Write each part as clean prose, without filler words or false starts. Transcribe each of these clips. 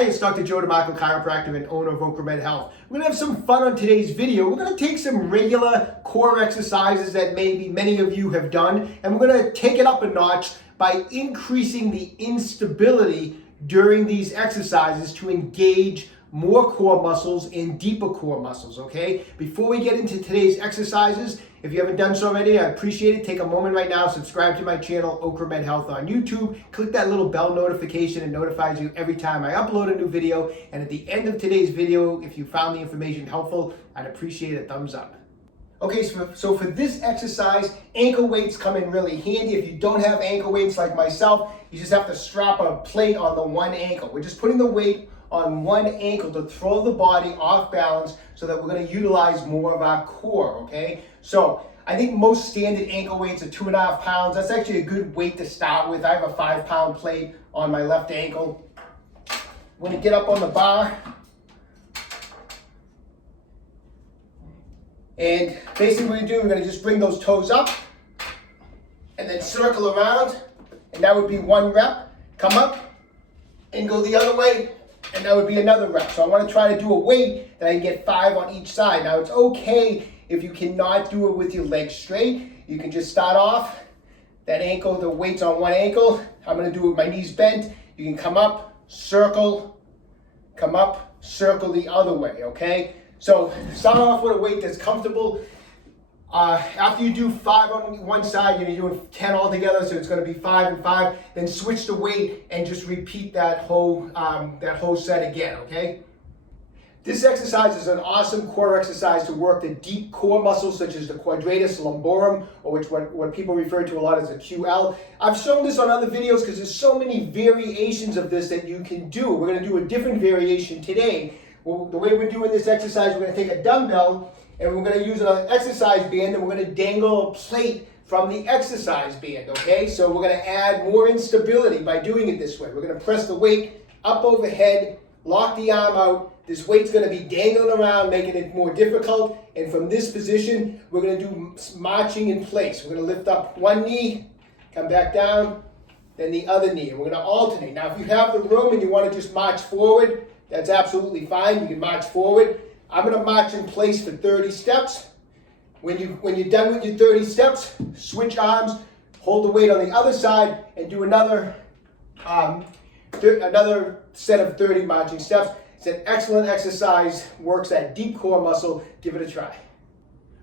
Hi, it's Dr. Joe DeMarco, chiropractor and owner of OcraMed Health. We're going to have some fun on today's video. We're going to take some regular core exercises that maybe many of you have done, and we're going to take it up a notch by increasing the instability during these exercises to engage more core muscles and deeper core muscles, okay? Before we get into today's exercises, if you haven't done so already, I appreciate it. Take a moment right now, subscribe to my channel, OcraMed Health on YouTube. Click that little bell notification. It notifies you every time I upload a new video. And at the end of today's video, if you found the information helpful, I'd appreciate a thumbs up. Okay, so for this exercise, ankle weights come in really handy. If you don't have ankle weights like myself, you just have to strap a plate on the one ankle. We're just putting the weight on one ankle to throw the body off balance so that we're going to utilize more of our core, okay? So I think most standard ankle weights are 2.5 pounds. That's actually a good weight to start with. I have a 5-pound plate on my left ankle. When you get up on the bar, and basically what we do, we're going to just bring those toes up and then circle around, and that would be one rep. Come up and go the other way, and that would be another rep. So I want to try to do a weight that I can get 5 on each side. Now it's okay if you cannot do it with your legs straight. You can just start off, that ankle, the weight's on one ankle. I'm going to do it with my knees bent. You can come up, circle, come up, circle the other way, okay? So start off with a weight that's comfortable. After you do 5 on one side, you're doing 10 all together, so it's going to be 5 and 5. Then switch the weight and just repeat that whole set again, okay? This exercise is an awesome core exercise to work the deep core muscles such as the quadratus lumborum, or what people refer to a lot as the QL. I've shown this on other videos because there's so many variations of this that you can do. We're going to do a different variation today. Well, the way we're doing this exercise, we're going to take a dumbbell and we're going to use an exercise band, and we're going to dangle a plate from the exercise band, okay? So we're going to add more instability by doing it this way. We're going to press the weight up overhead, lock the arm out. This weight's going to be dangling around, making it more difficult. And from this position, we're going to do marching in place. We're going to lift up one knee, come back down, then the other knee. And we're going to alternate. Now, if you have the room and you want to just march forward, that's absolutely fine. You can march forward. I'm going to march in place for 30 steps. When you're done with your 30 steps, switch arms, hold the weight on the other side, and do another set of 30 marching steps. It's an excellent exercise, works that deep core muscle. Give it a try.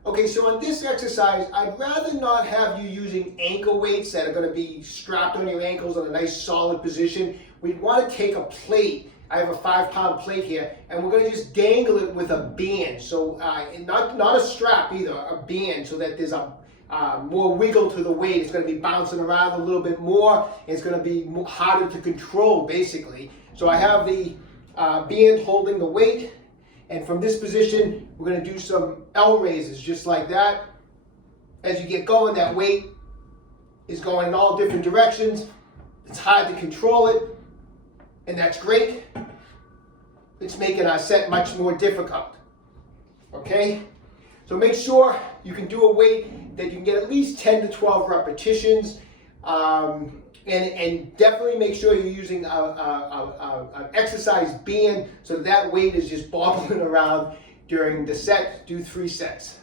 Okay, so on this exercise, I'd rather not have you using ankle weights that are going to be strapped on your ankles in a nice solid position. We'd want to take a plate. I have a 5-pound plate here, and we're going to just dangle it with a band. So not a strap either, a band, so that there's a more wiggle to the weight. It's going to be bouncing around a little bit more. It's going to be harder to control, basically. So I have the band holding the weight, and from this position, we're going to do some L raises, just like that. As you get going, that weight is going in all different directions. It's hard to control it, and that's great. It's making our set much more difficult, okay? So make sure you can do a weight that you can get at least 10 to 12 repetitions, and definitely make sure you're using an exercise band so that weight is just bobbling around during the set. Do 3 sets.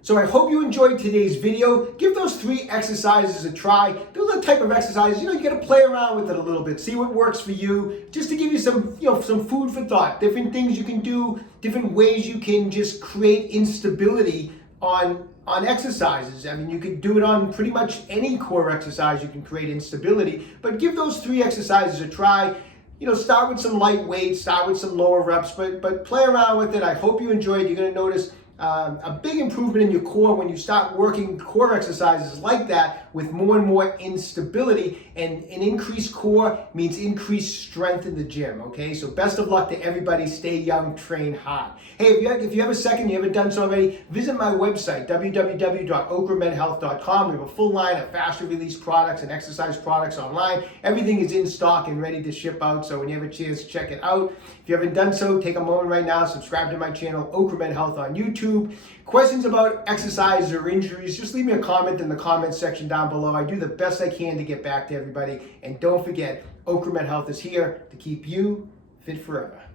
So I hope you enjoyed today's video. Give those 3 exercises a try. Do the type of exercises, you got to play around with it a little bit, see what works for you, just to give you some food for thought, different things you can do, different ways you can just create instability on exercises. I mean, you can do it on pretty much any core exercise. You can create instability, but give those 3 exercises a try. Start with some light weights, start with some lower reps, but play around with it. I hope you enjoyed. You're going to notice a big improvement in your core when you start working core exercises like that with more and more instability, and an increased core means increased strength in the gym, okay? So best of luck to everybody. Stay young, train hard. Hey, if you have a second, you haven't done so already, visit my website, www.OcraMedHealth.com. We have a full line of fast release products and exercise products online. Everything is in stock and ready to ship out, so when you have a chance, check it out. If you haven't done so, take a moment right now, subscribe to my channel, OcraMed Health on YouTube. Questions about exercise or injuries, just leave me a comment in the comment section down below. I do the best I can to get back to everybody. And don't forget, OcraMed Health is here to keep you fit forever.